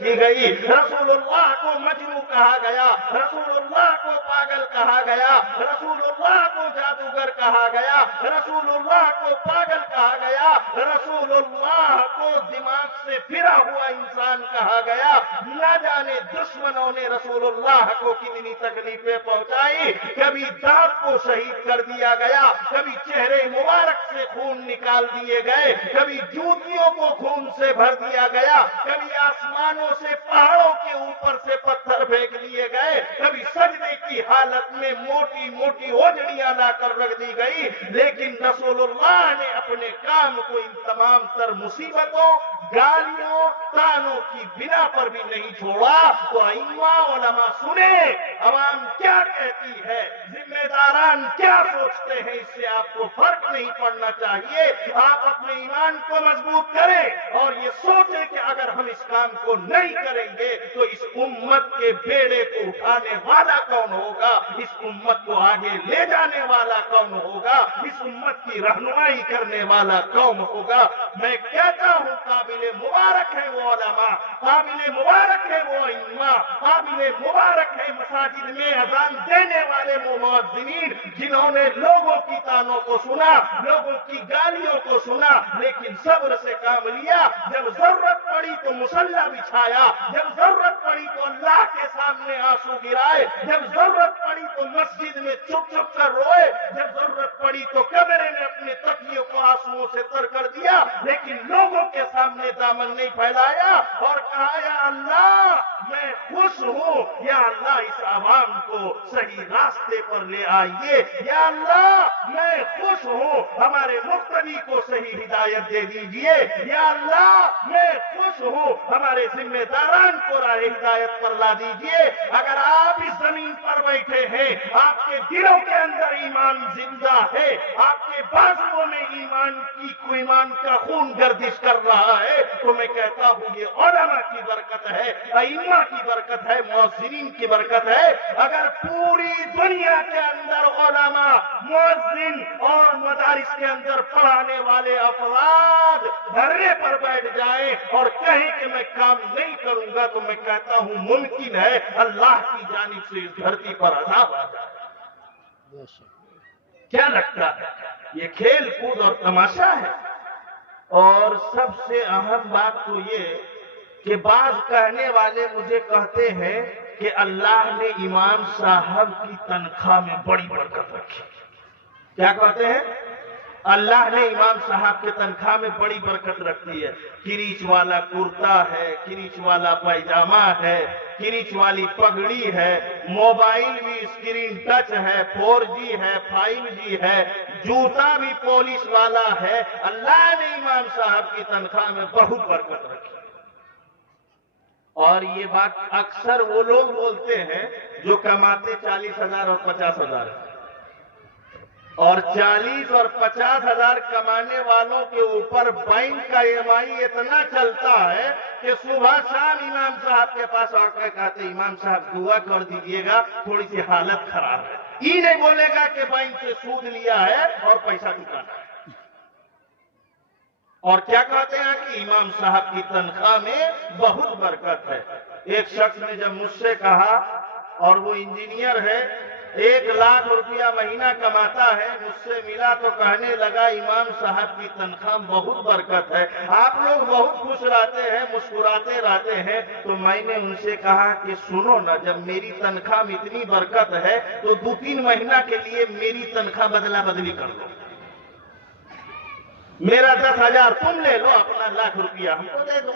की गई। रसूलुल्लाह को मजनू कहा गया, रसूलुल्लाह को पागल कहा गया, रसूलुल्लाह को जादूगर कहा गया, रसूलुल्लाह को पागल कहा गया, रसूलुल्लाह को दिमाग से फिरा हुआ इंसान कहा गया। न जाने दुश्मनों ने रसूलुल्लाह को कितनी तकलीफें पहुंचाई। कभी दांत को शहीद कर दिया गया, कभी चेहरे मुबारक से खून निकाल दिए गए, कभी जूतियों को खून से भर दिया गया, कभी आसमानों से पहाड़ों के ऊपर से पत्थर फेंक दिए गए, कभी सजदे की हालत में मोटी मोटी ओजड़ियां लाकर रख दी गई। लेकिन रसूलुल्लाह ने अपने काम को इन तमाम तर मुसीबतों, गालियों, तानों की बिना पर भी नहीं छोड़ा। तो अइम्मा उलमा सुने अवाम क्या कहती है, जिम्मेदारान क्या सोचते हैं, इससे आपको फर्क नहीं पड़ना चाहिए। आप अपने ईमान को मजबूत करें और ये सोचें कि अगर हम इस काम को नहीं करेंगे तो इस उम्मत के बेड़े को उठाने वाला कौन होगा, इस उम्मत को आगे ले जाने वाला कौन होगा, इस उम्मत की रहनुमाई करने वाला कौन होगा। मैं कहता हूं काबिल मुबारक है वो उलमा, काबिल मुबारक है वो इम्मा, काबिल मुबारक है मसाजिद में अजान देने वाले वो मुअज्जिनीन, जिन्होंने लोगों की तानों को सुना, लोगों की गालियों को सुना, लेकिन सब्र से काम लिया। जब जरूरत पड़ी तो मुसल्ला बिछाया, जब जरूरत पड़ी तो अल्लाह के सामने आंसू गिराए, जब जरूरत पड़ी तो मस्जिद में चुप चुप कर रोए, जब जरूरत पड़ी तो कमरे में अपने तकियों को आंसुओं से तर कर दिया, लेकिन लोगों के सामने दामन नहीं फैलाया और कहा या अल्लाह मैं खुश हूं, या अल्लाह इस आवाम को सही रास्ते पर ले आइए, या अल्लाह मैं खुश हूं, हमारे मुक्तदी को सही हिदायत दे दीजिए, या अल्लाह मैं खुश हूं, हमारे जिम्मेदारान को राह हिदायत पर ला दीजिए। अगर आप इस जमीन पर बैठे हैं, आपके दिलों के अंदर ईमान जिंदा है, आपके बाजुओं में ईमान का खून गर्दिश कर रहा है, तो मैं कहता हूं ये उलमा की बरकत है, अइम्मा की बरकत है, मुअज्जिनीन की बरकत है। अगर पूरी दुनिया के अंदर उलमा, मुअज्जिन और मदारिस के अंदर पढ़ाने वाले अफराद धरने पर बैठ जाएं और कहें कि मैं काम नहीं करूंगा, तो मैं कहता हूं मुमकिन है अल्लाह की जानिब से इस धरती पर अज़ाब आ जाए। क्या लगता है ये खेल कूद और तमाशा है? और सबसे अहम बात तो ये कि बाज कहने वाले मुझे कहते हैं कि अल्लाह ने इमाम साहब की तनख्वाह में बड़ी बरकत रखी। क्या कहते हैं? अल्लाह ने इमाम साहब के तनख्वाह में बड़ी बरकत रखी है। किरीच वाला कुर्ता है, किरीच वाला पैजामा है, किरीच वाली पगड़ी है, मोबाइल भी स्क्रीन टच है, 4G है, 5G है, जूता भी पॉलिश वाला है। अल्लाह ने इमाम साहब की तनख्वाह में बहुत बरकत रखी। और ये बात अक्सर वो लोग बोलते हैं जो कमाते 40,000 और 50,000 है, और 40 और 50,000 कमाने वालों के ऊपर बैंक का EMI इतना चलता है कि सुबह शाम इमाम साहब के पास आकर कहते इमाम साहब दुआ कर दीजिएगा, थोड़ी सी हालत खराब है। ये नहीं बोलेगा कि बैंक से सूद लिया है और पैसा चुकाना है। और क्या कहते हैं कि इमाम साहब की तनख्वाह में बहुत बरकत है। एक शख्स ने जब मुझसे कहा, और वो इंजीनियर है, 1 लाख रुपया महीना कमाता है, मुझसे मिला तो कहने लगा इमाम साहब की तनख्वाह बहुत बरकत है, आप लोग बहुत खुश रहते हैं, मुस्कुराते रहते हैं। तो मैंने उनसे कहा कि सुनो ना, जब मेरी तनख्वाह में इतनी बरकत है तो 2-3 महीना के लिए मेरी तनख्वाह बदला बदली कर लो, मेरा 10,000 तुम ले लो, अपना 1 लाख रुपया हमको दे दो।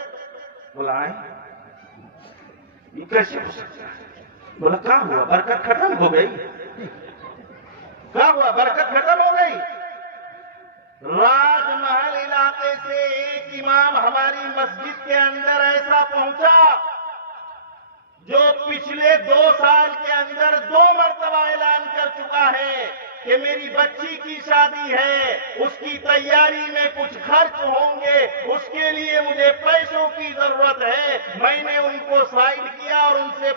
बोला ये कैसे हो सकता है? बोला क्या हुआ, बरकत खत्म हो गई? क्या हुआ, बरकत खत्म हो गई? राजमहल इलाके से एक इमाम हमारी मस्जिद के अंदर ऐसा पहुंचा जो पिछले 2 साल के अंदर 2 मरतबा ऐलान कर चुका है कि मेरी बच्ची की शादी है, उसकी तैयारी में कुछ खर्च होंगे, उसके लिए मुझे पैसों की जरूरत है। मैंने उनको साइड किया और उनसे